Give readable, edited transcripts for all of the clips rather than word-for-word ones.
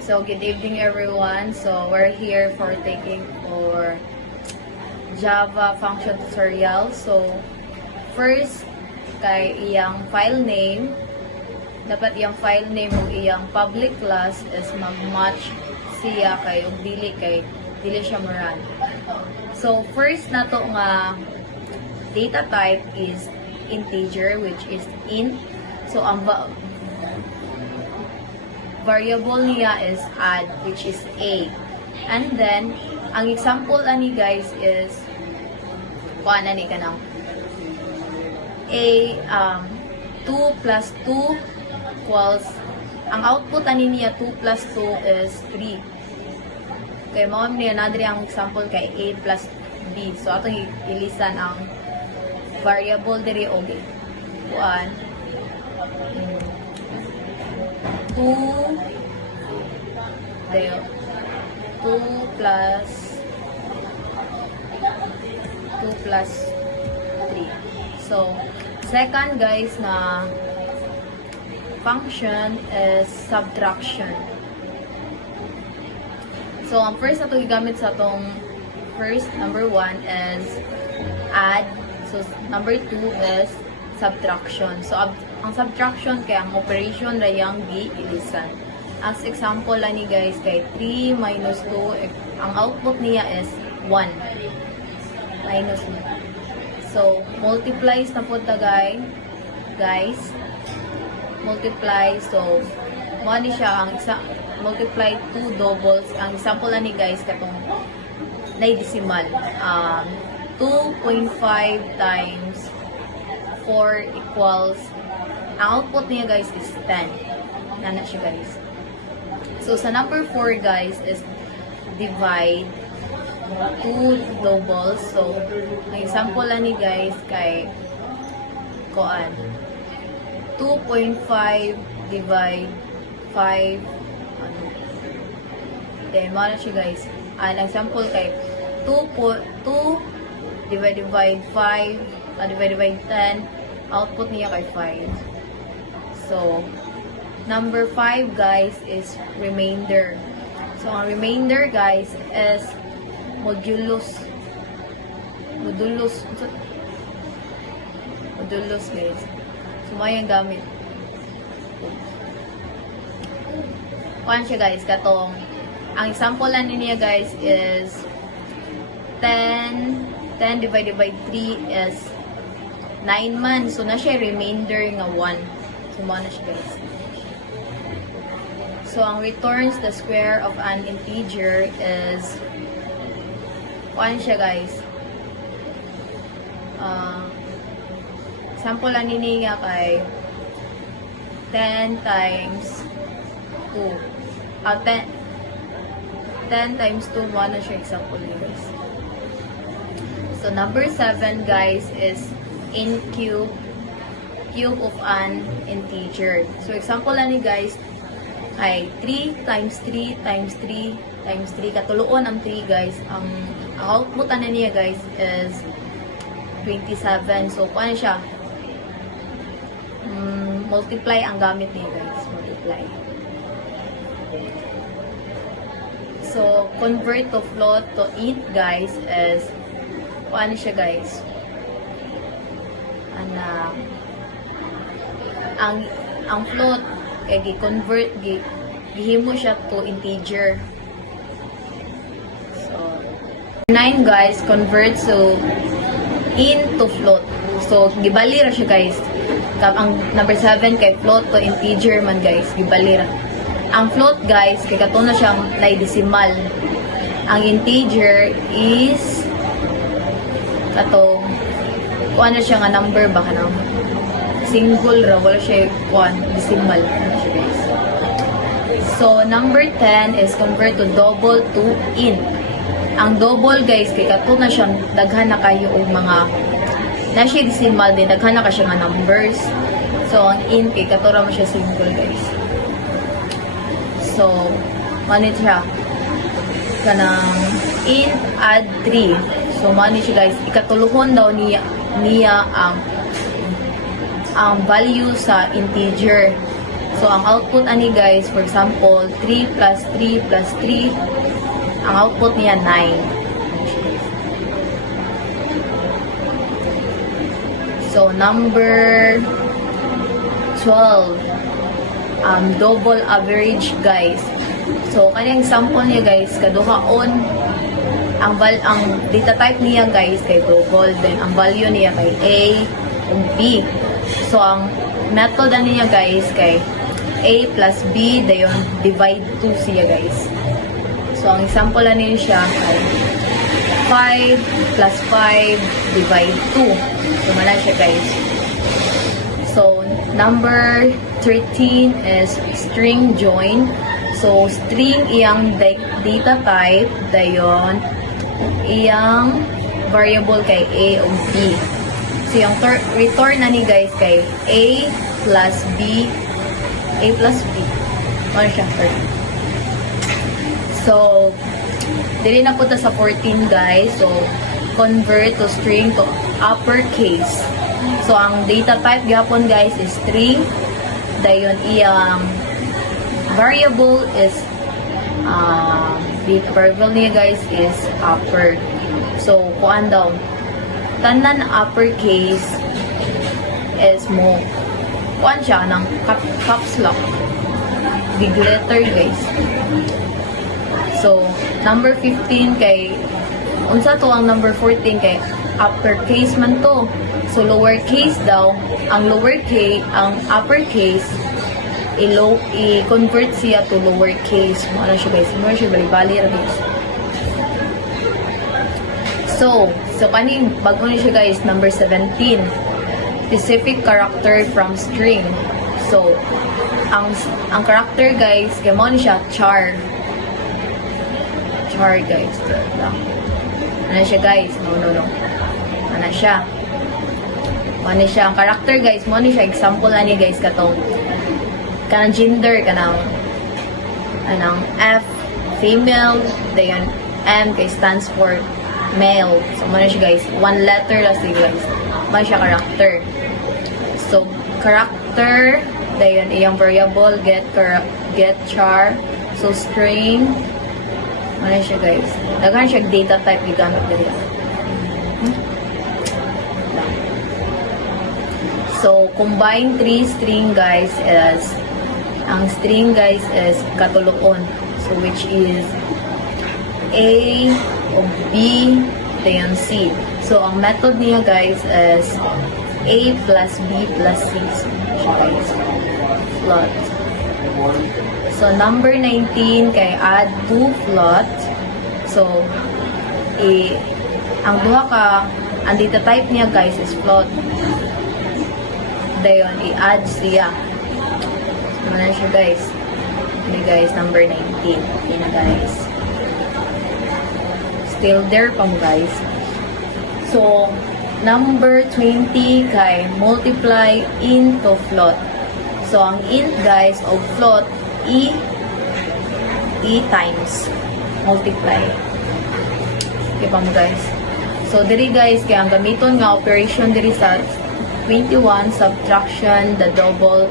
So, good evening everyone. So, we're here for taking for Java function tutorial. So, first, kay iyang file name, dapat iyang file name o iyang public class is mag-match siya kay og dili siya mo-run. So, first na to nga data type is integer, which is int. So, ang variable niya is add, which is a. And then, ang example ani guys is kuan ani kanang a 2 plus 2 equals, ang output ani niya 2 plus 2 is 3. Kay mao niya nadri ang example kay a plus b. So atong ilisan ang variable diri og kuan 2 plus 3. So, second guys na function is subtraction. So, ang first na ito gigamit sa itong first, number 1 is add. So, number 2 is subtraction. So, ang subtraction kay ang operation na yung gi-ilisan. As example lang ni guys, kay 3 minus 2, ang output niya is 1. Minus 1. So, multiplies na po ta guys. Multiply. So, mo ni siya ang multiply 2 doubles. Ang example lang ni guys, katong na decimal. 2.5 times 4 equals, ang output niya guys is 10. Nana siya guys. So, sa number 4 guys is divide 2 doubles. So, ang example lang ni guys kay koan 2.5 divide 5 then mo na siya guys. Ang example kay 2 divide 5 divide 10, output niya kay 5. So, number 5 guys is remainder. So, ang remainder guys is modulus guys. So, may ang gamit. Kuan siya guys, katong ang example lang niya guys is 10 divided by 3 is 9 man. So, na siya remainder nga 1. So, na siya guys. So, ang returns the square of an integer is 1 siya guys. Example lang nini nga kay 10 times 2. 10 times 2, 1 na siya example guys. So, number 7 guys is in cube of an integer. So, example lang ni guys ay 3 times 3 times 3 times 3. Katuluon ang 3 guys. Ang output na niya guys is 27. So, paano siya? Multiply ang gamit niya guys. Multiply. So, convert to float to int guys is paano siya guys? Ang float kaya gi-convert, gihimo siya to integer. So, 9 guys, convert so into float. So, gibali ra siya guys. Ang number 7 kay float to integer man guys, gibali ra. Ang float guys, kay kato na siyang lay decimal. Ang integer is katong kuan na siya nga number ba kanang single ra, wala siya decimal siya guys. So, number 10 is convert to double to int. Ang double guys, kay kato na siyang daghan na kayo og mga na siya decimal din, daghan na ka siya nga numbers. So, ang int kay kato ra mo siya single guys. So, manit siya kanang int add 3. So, manit siya guys, ikatuluhon daw niya ang value sa integer. So, ang output ani guys, for example, 3 plus 3 plus 3, ang output niya 9. So, number 12, double average guys. So, kanyang sample niya guys, kaduhaon, ang data type niya guys kay double, then ang value niya kay A ug B. So, ang method niya guys kay A plus B, dayon divide 2 siya guys. So, ang example niya siya kay 5 plus 5 divide 2. So, mala siya guys. So, number 13 is string join. So, string iyang data type, dayon iyang variable kay A o B. So, yung return na ni guys kay A plus B, A plus B. Ano siya? So, dili na po ta sa 14 guys. So, convert to string to uppercase. So, ang data type gapon guys is string. Dayon iyang variable is the variable niya guys is upper. So, kuan daw, tanan uppercase is mo kuan siya ng caps lock, big letter guys. So, number 15 kay unsa to ang number 14 kay uppercase man to. So, lowercase daw, ang lowercase, ang uppercase i-convert siya to lowercase. Ano siya guys? Ano siya bali guys? So kaning bago ni siya guys, number 17. Specific character from string. So, ang character guys, kay mo ni siya char. Char guys. Ano siya guys? No. Ano siya? Ano siya? Ang character guys, mo ni siya. Example na niya guys katong kanang gender, kanang F, female, dayon M kay stands for male. So, mo na siya guys. One letter lang siya guys. Mo siya character. So, character, dayon iyang variable, get char. So, string, mo na siya guys. Daghan siya data type gigamit dito. So, combine 3 string guys as ang string guys is katuluon. So, which is A o B, then C. So, ang method niya guys is A plus B plus C. So, guys, float. So, number 19 kay add to float. So, ang duha ka, ang data type niya guys is float. Dayon, i-add siya. Ano siya guys? Hindi guys, number 19. Yun guys. Still there pang guys. So, number 20 kay multiply into float. So, ang int guys of float, e times multiply. Okay pang guys. So, diri guys, kaya ang gamiton nga operation diri sa 21, subtraction, the double,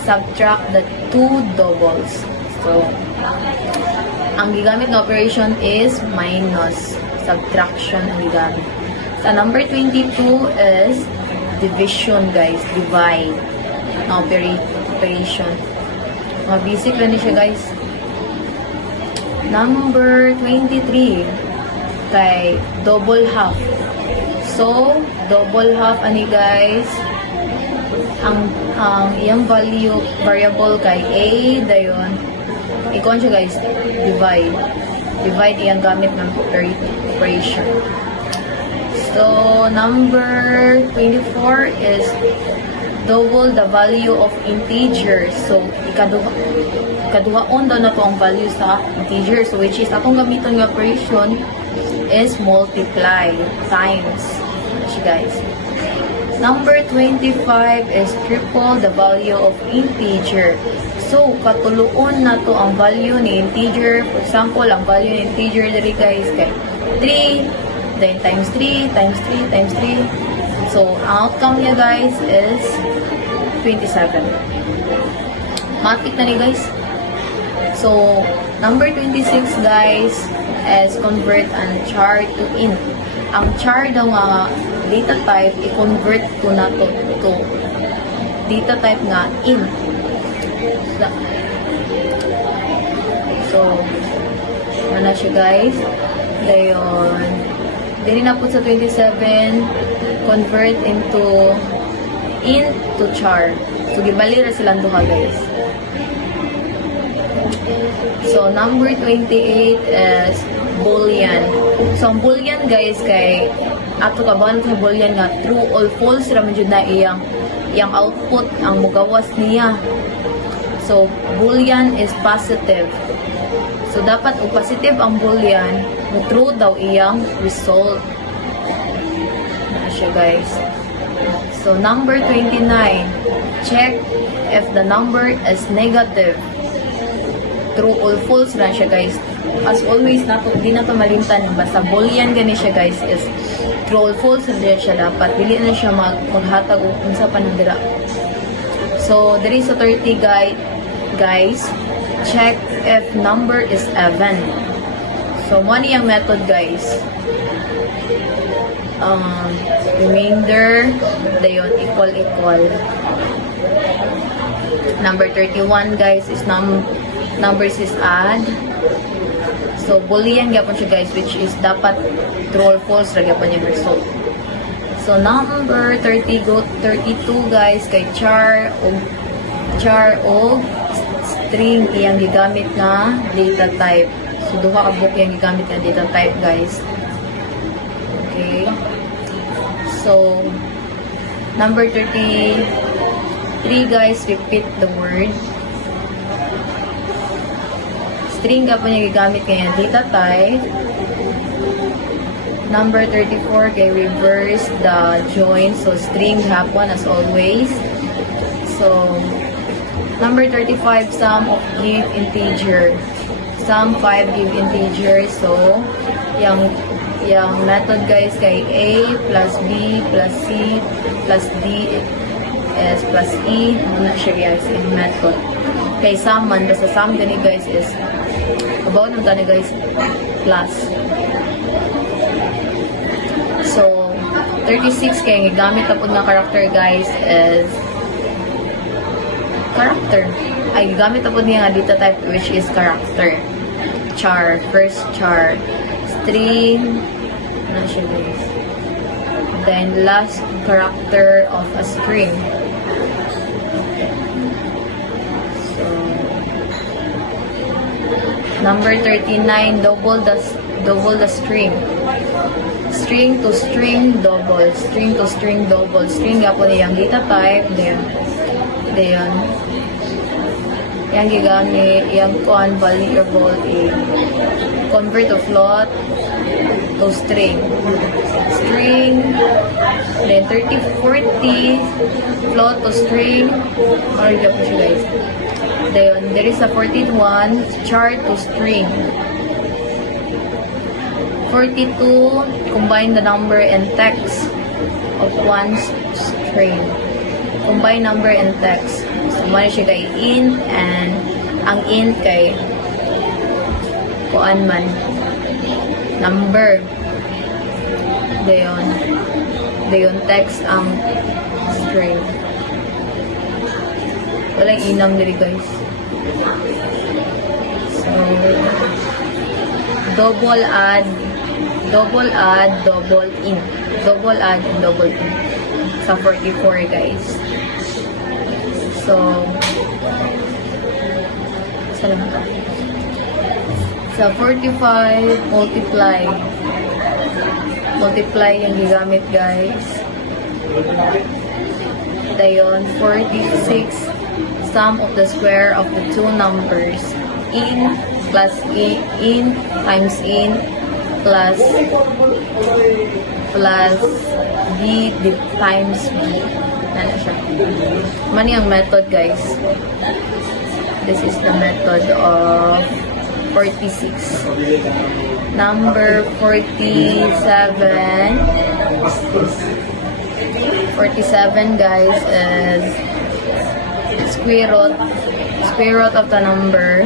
subtract the 2 doubles. So, ang gigamit na operation is minus. Subtraction ang gigamit. Sa number 22 is division guys. Divide na operation. Mga basic lang din siya guys. Number 23 kay double half. So, double half ani guys, ang iyang variable kay A, dayon ikon siya guys, divide iyang gamit ng operation. So, number 24 is double the value of integer. So, ikaduhaon daw na to ang value sa integer. So, which is atong gamiton ng operation is multiply times. Guys, number 25 is triple the value of integer. So, katuluon na to ang value ni integer. For example, ang value ni integer diri guys kay 3, then times 3, times 3, times 3. So, ang outcome niya guys is 27. matik na ni guys. So, number 26 guys is convert ang char to int. Ang char daw nga data type, i-convert ko na to data type nga int. So, ano siya guys? Dayon, dili na po sa 27, convert into int to char. So, gibali ra silang duha guys. So, number 28 is boolean. So, ang boolean guys kay ato kabahan sa boolean nga true or false ra man jud na iyang output ang mugawas niya. So, boolean is positive. So, dapat o positive ang boolean, true daw iyang result. Na siya guys. So, number 29, check if the number is negative. True or false na siya guys. As always, di na ito malimtan. Basta boolean gani siya guys is true or false na siya dapat. Dili na siya maghatag o kung sa panandira. So, there is a 30 guys. Check if number is even. So, money ang method guys. Remainder, dayon equal. Number 31 guys is numbers is add. So, boolean gyapon siya guys, which is dapat true or false ra gyapon yung result. So, number 32 guys, kay char o string iyang gigamit nga data type. So, duha ka book iyang gigamit nga data type guys. Okay. So, number 33 guys, repeat the word. String ka po niya gigamit kaya data type. Number 34 kay reverse the join. So, string hapon as always. So, number 35, sum of give integer. Sum 5 give integer. So, yung method guys kay A plus B plus C plus D is plus E. Ano siya guys in method. Kay sum man, basta sum gani guys is about ng gani guys plus. So, 36 kaya gamit na po ng character guys is character. Ay, gamit na po niya nga data type which is character. Char, first char. String, ano siya guys. Then, last character of a string. So, number 39, double the string. String to string double. String to string double. String nga po niyang data type. Then, yang gigamit, yung variable convert to float to string. String, then 30, 40, float to string, or yun po siya guys. Then, there is a 41, char to string. 42, combine the number and text of one string. Combine number and text. So, mali siya kay int and ang int kay kuan man number. Dayon text ang string. Walang inam diri guys. So, double add, double int. Double add and double int. Sa 44 guys. So, salamat ka. Sa 45, multiply. Multiply yung gigamit guys. Dayon, 46, sum of the square of the two numbers. In plus in times in plus b times b. Ano siya? Mani ang method guys. This is the method of 46. Number 47. 47 guys is square square root of the number.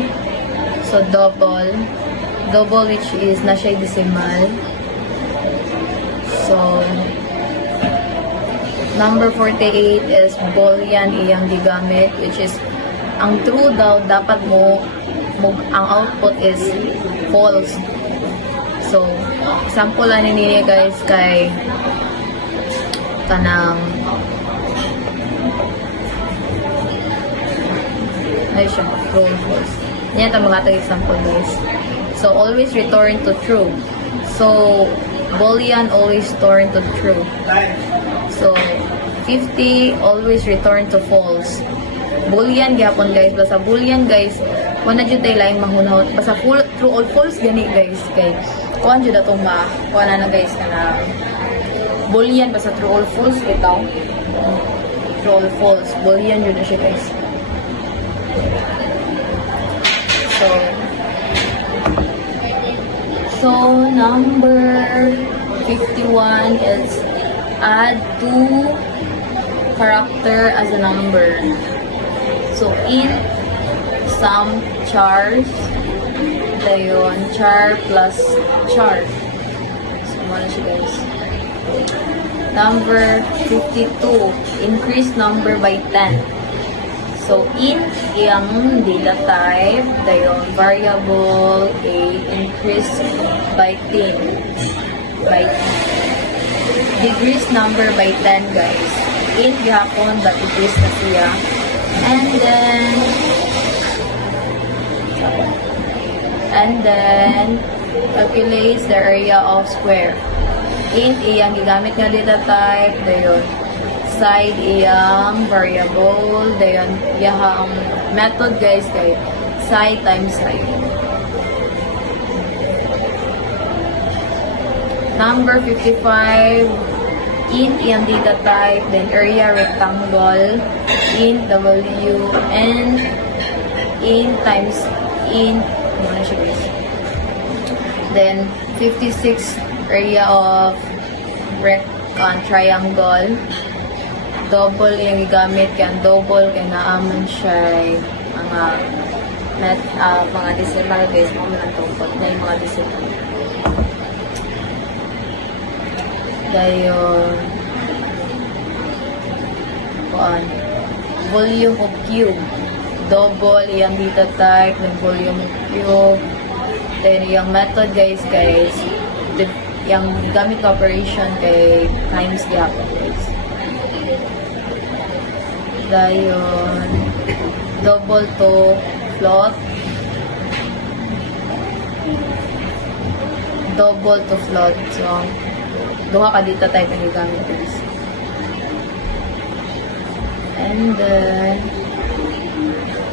So, double. Double which is na siya decimal. So, number 48 is Boolean iyang gigamit, which is, ang true daw, dapat ang output is false. So, example lang niya guys kay kanang ay siya, true and false. Yan ito mga itong example guys. So, always return to true. So, Boolean always return to true. So, 50 always return to false. Boolean gyapon guys. Basta Boolean guys, wala dyan tayo lang mahunahon. Basta true or false gani guys. Kay, kuhan dyan na itong kuha na guys na Boolean. Basta true or false ito. True or false. Boolean dyan na siya guys. So number 51 is add 2 character as a number. So in some chars, dayon char plus char. So ano siya guys. Number 52, increase number by 10. So, in iyang data type, dayon variable A increase by 10. By 10. Decrease number by 10, guys. In gihapon, but decrease na siya. And then, calculates the area of square. In iyang gigamit nga data type, dayon side iyang variable, dayon iyang method guys kay side times side. Number 55, in iyang data type, then area rectangle, in W, and in times in, ano siya guys. Then 56, area of triangle. Double yung gigamit kaya double kaya naaman siya mga decimal guys, mga tungkol na yung mga decimal. Dayon volume of cube, double yung data type ng volume of cube. Then yung method guys yung gamit operation kay times gapon guys. Dayon double to float, double to float. So duha ka data type ang gigamit guys. And then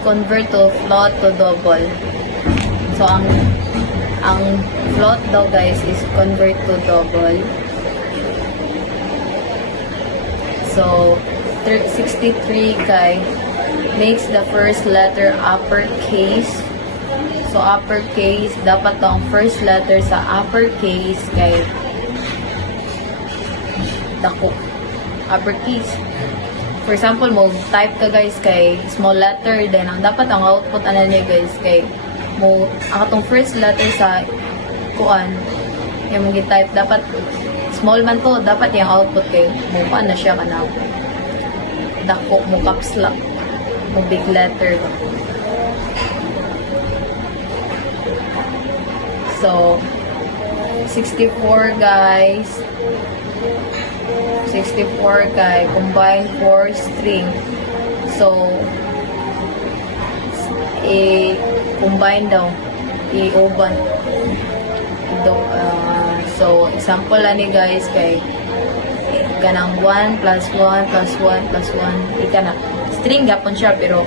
convert to float to double. So ang float daw guys is convert to double. So 63 kay makes the first letter uppercase. So uppercase, dapat ang first letter sa uppercase kay dako. Uppercase. For example, mo type ka guys kay small letter, then ang dapat ang output ana niya guys kay mo ang atong first letter sa kuan yung mga type dapat small man to, dapat yung output kay mo pa na siya kana dako mo caps lock mo big letter. So 64 guys, 64 kay combine for string. So combine daw i-oban. So example lang ni guys kay kanang 1 plus 1 plus 1 plus 1 ika na string gapon siya pero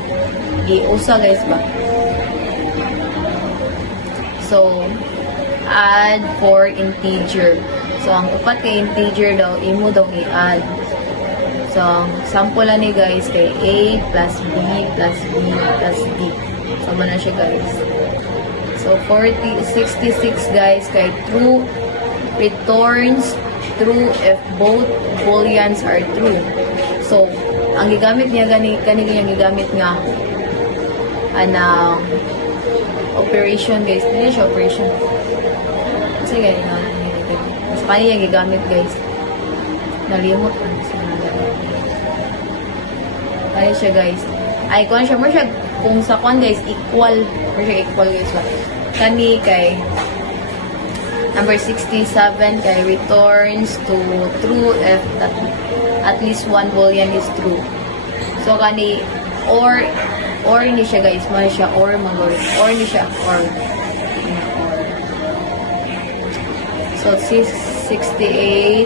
giusa guys ba. So add for integer. So ang upat kay integer daw imo daw i-add. So sample lang ni guys kay a plus b plus b plus d. So mana siya guys. So 66 guys kay true returns true if both booleans are true. So, ang gigamit niya kanina yung gigamit nga anang operation guys. Hindi siya operation. Kasi guys, sa kanya yung gigamit guys. Nalimot ko. Kaya siya guys. Ay, kung siya, more siya, kung sa kwan guys, equal. More siya equal guys. Kani kay number 67 kay returns to true if that at least one boolean is true. So kani or hindi siya guys, mo siya or mag-or hindi siya or. So 68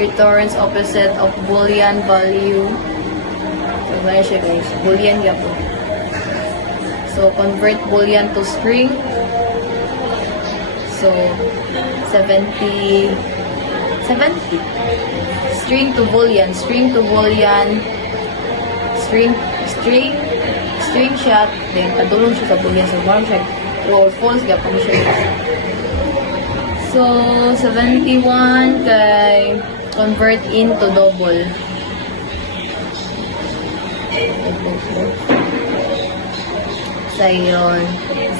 returns opposite of boolean value. So mo siya guys, boolean gyapon. So convert boolean to string. So 70 string to boolean string shot, then padulong siya sa boolean, so mark siya true or false gapon siya. So 71 kay convert into double. So yun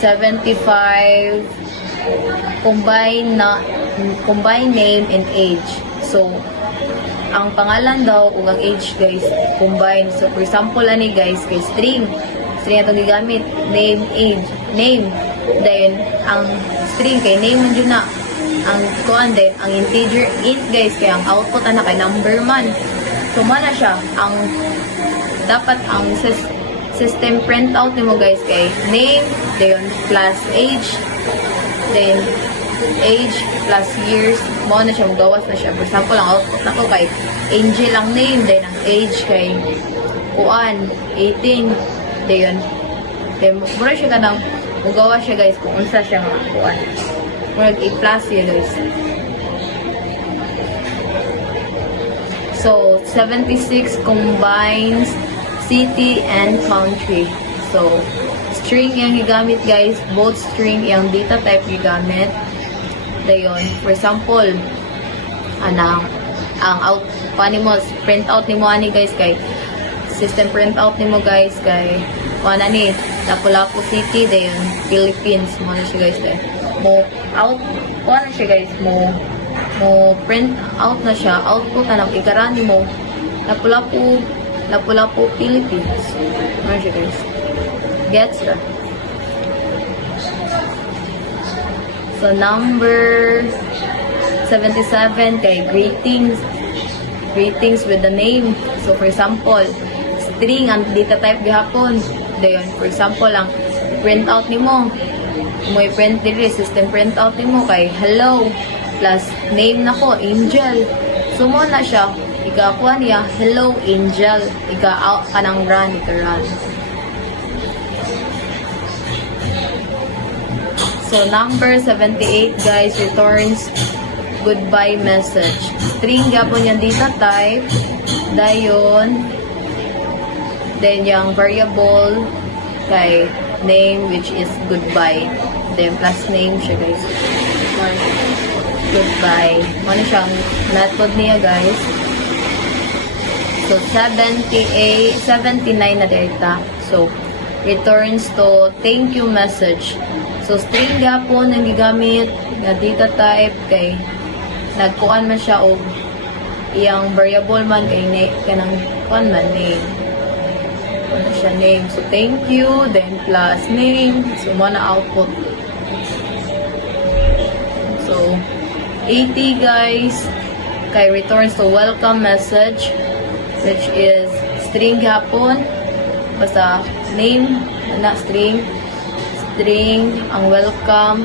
75 combine name and age. So ang pangalan daw ug ang age guys combine. So for example ani guys kay string atong gigamit name, age, name, then ang string kay name man jud na, ang kuan din ang integer int guys kay ang output ana kay number man. So mana siya ang dapat ang system print out nimo guys kay name then plus age, then age plus years, mo na siya, gawas na siya. For example, ang output na ko kay Angel ang name, then ang age kay Kuan, 18, then mura siya kanang, magawa siya guys, kung unsa siya nga Kuan. Mura i-plus siya guys. So, 76 combines city and country. So, string yung gigamit guys, both string yung data type gigamit. Dayon, for example, ang out paano mo print out nimo ani guys kay system print out nimo guys kay kuana ni Lapu-Lapu City dayon Philippines mo na siya guys kay mo out kuana siya guys mo print out na siya, output na ikaran nimo Lapu-Lapu Philippines mo siya guys, gets ra. So, number 77 kay greetings with the name. So, for example, string ang data type gihapon. Dayon, for example, ang print out nimo. Mo i-print diri system print out nimo kay hello plus name nako Angel. So, mo na siya ikakuha niya hello Angel. Ika-out kanang run. So, number 78, guys, returns goodbye message. String gapon yung data type. Dayon. Then, yung variable kay name, which is goodbye. Then, plus name siya, guys. Goodbye. Ano siyang method niya, guys. So, 79 na data. So, returns to thank you message. So, string gapon ang gigamit na data type kay nagkuan man siya og iyang variable man kay kanang kuan man name. Ano siya name. So, thank you, then plus name. So, mo na output. So, 80 guys kay returns to welcome message, which is string gapon. Basta name na string ang welcome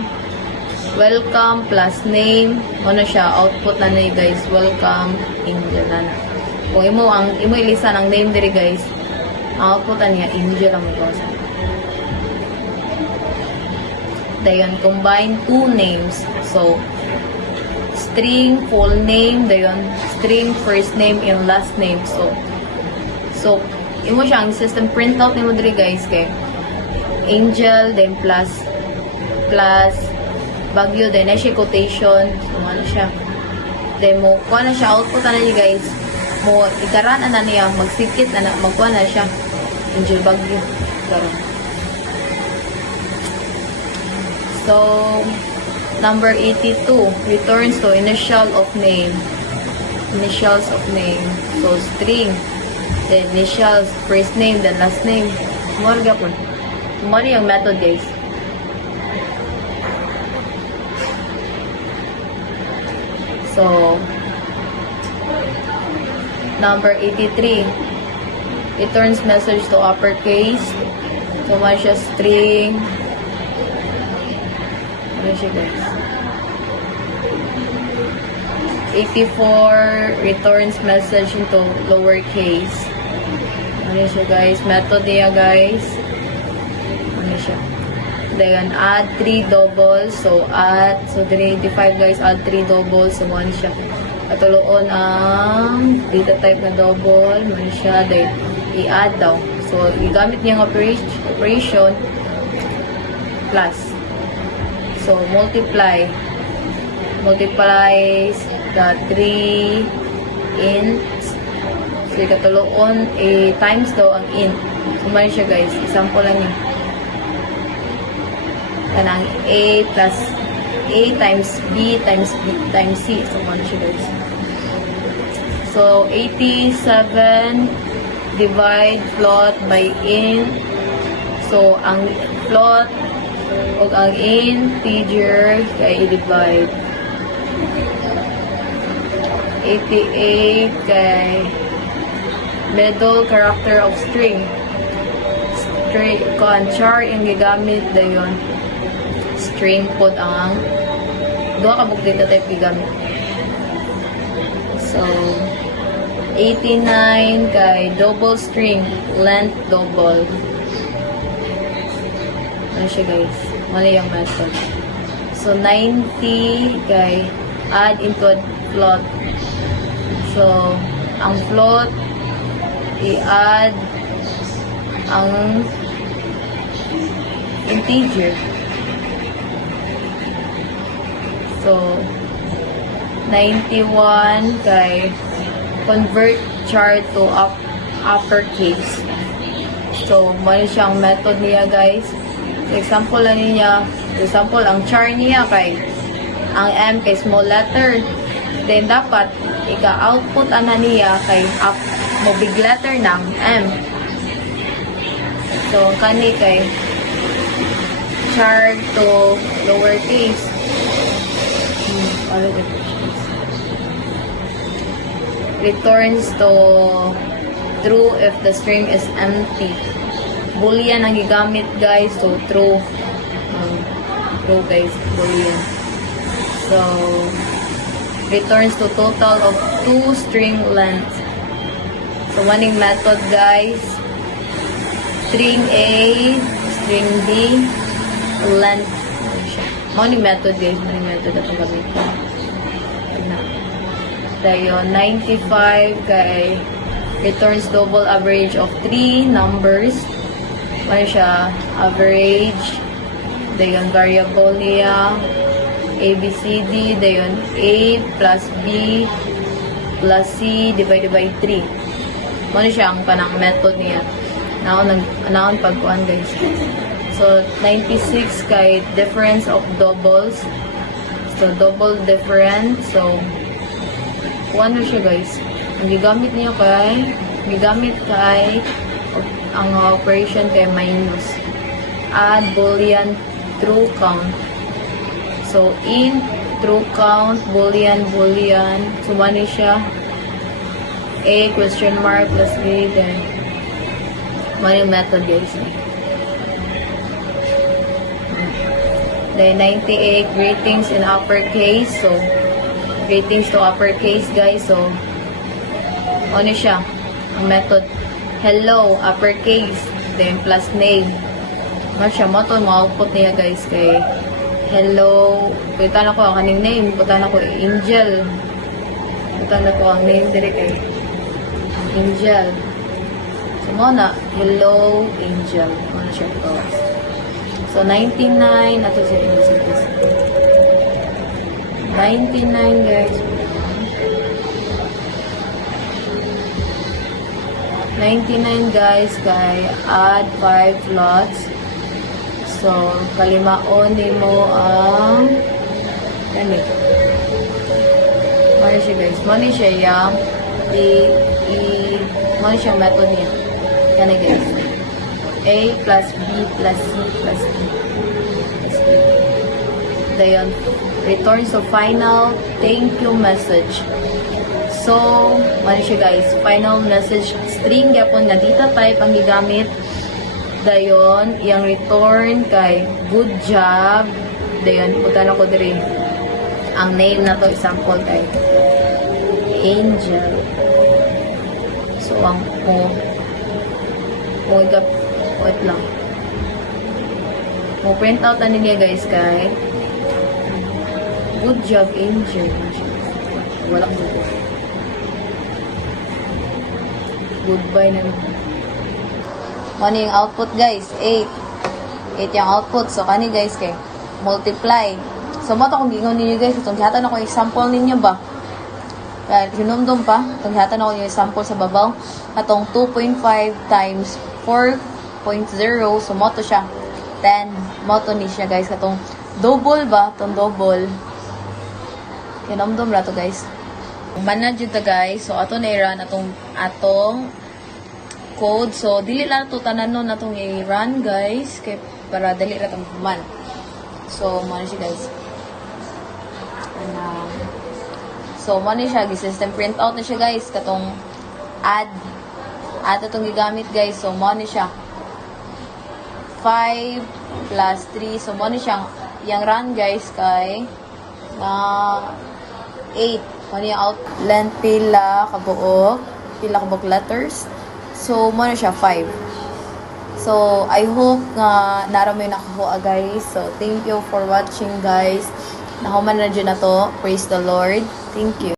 plus name mo na siya, output na na guys, welcome Angel na. Kung imo ilista ang name diri guys, ang output na niya Angel ang magkasa. Dayon combine two names. So string full name, dayon string first name and last name. So imo siya ang system printout nimo diri guys kay Angel, then plus Bagyo, then na siya quotation. So, ano siya. Then, mo, kuha na siya, output na niya guys. Mo, ikaran na niya, magsikit na, magkuha na siya. Angel Bagyo. Karon. So, number 82 returns to initial of name. Initials of name. So, string. The initials, first name, then last name. Marga po. Mano yung method, guys. So, number 83 returns message to uppercase. So, man siya string. Ano siya, guys? 84 returns message into lowercase. Ano siya, guys? Method niya, guys. Ano siya? Then, add 3 doubles. So, so, 85, guys, add 3 doubles. So, ano siya? Katuloon ang data type na double. Ano siya? Then, i-add daw. So, igamit niyang operation plus. So, multiplies the 3 ints. So, ikatuloon, times daw ang int. So, man siya, guys. Example lang yun. Kanang A plus A times B times B times C. So, man siya, guys. So, 87 divide float by int. So, ang float o ang integer kay i-divide. 88 kay middle character of string. Char yung gigamit dayon. String pod ang duha ka bug data type gigamit. So 89 kay double string, length double. Ano siya, guys? Mali yung method. So 90 kay add into a float. So ang float i-add ang integer. So 91 kay convert char to uppercase. So mali siyang method niya, guys. So, example lang niya. Example, ang char niya kay ang M kay small letter. Then dapat ika-output ana niya kay mo big letter ng M. So kani kay char to lowercase. Returns to true if the string is empty. Boolean ang gigamit, guys. So true. True, guys. Boolean. So returns to total of 2 string lengths. So maning method, guys. String A, string B, length. Maning method, guys. Maning method na paggamit ko. Dayon 95 kay returns double average of 3 numbers. Ano siya? Average. Dayon variable niya. ABCD. Dayon A plus B plus C divided by 3. Ano siya ang kanang method niya? Naon pagkuan, guys. So 96 kay difference of doubles. So double difference. So ano siya, guys? Ang gigamit niya kay ang operation kay minus. Add boolean true count. So in true count boolean. So mani siya A question mark plus B, then mani method, guys. Then 98 greetings in uppercase. So greetings to uppercase, guys. So ano siya? Ang method hello uppercase, then plus name. Ano siya? Output niya, guys, kay hello. Putan ako ang kaning name. Putan ako Angel. Putan ako ang name dire kay Angel. So muna hello Angel. Ano siya? So 99 ato sa English. 99, guys. 99, guys, kay add 5 floats. So, kalimaon mo ang ganit. Mano siya guys. Mano siya yung mano siya method niya. Yan guys. A plus B plus C plus D. Dayon, return so final thank you message. So, mano siya guys. Final message string yapon nga data type ang gigamit. Dayon, yung return kay good job. Dayon, punta na ko diri. Ang name na to, example kay Angel. So, ang wait lang. Mo print out na niya guys kay good job, Angel. Walang good. Goodbye na naman. Ano yung output guys? 8. 8 yung output. So, kani guys kay multiply. So, mo ito kung gingon ninyo guys. Itong hatan ako yung example ninyo ba? Kaya, hinumdum pa. Itong hatan ako yung example sa babaw. Atong 2.5 times 4.0. So, mo to siya. 10. Mo to ni siya guys. Atong double ba? Itong double. Hinumdum na to guys. Manage yun guys. So, ato na i-run atong code. So, dili lang ito tanan nun natong i-run, guys. Kaya, para dali ra itong man. So, muna siya, guys. So, muna siya. System print out na siya, guys. Katong add. Add itong gigamit, guys. So, muna siya. 5 plus 3. So, muna siya. Yang run, guys, kay 8. Muna yung out. Length pila kabuok. Pila kabuok letters. So, muna siya 5. So, I hope nga naramay nakakuha guys. So, thank you for watching guys. Nahuman na dyan na to. Praise the Lord. Thank you.